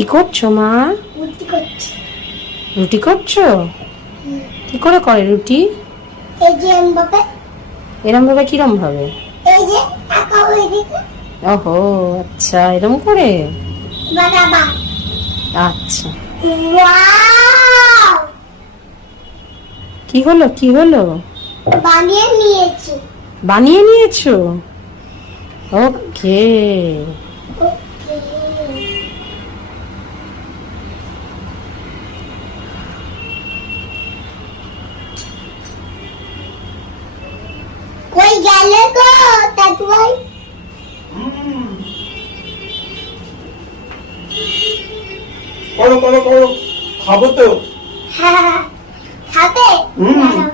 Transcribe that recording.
কি করছো মা? রুটি করছি। রুটি করছো? কি করে করে রুটি? এই যে এমভাবে, এরম ভাবে কিরম ভাবে? এই যে তাকাও এদিকে, ওহো, আচ্ছা এরম করে। বানাবা। আচ্ছা, ওয়াও, কি হলো কি হলো? বানিয়ে নিয়েছি। বানিয়ে নিয়েছো? ওকে। ওকে। কই গেলে গো দাদু ভাই? করো করো করো, খাবো তো। হ্যাঁ, খাবে? হুম। দাঁড়াও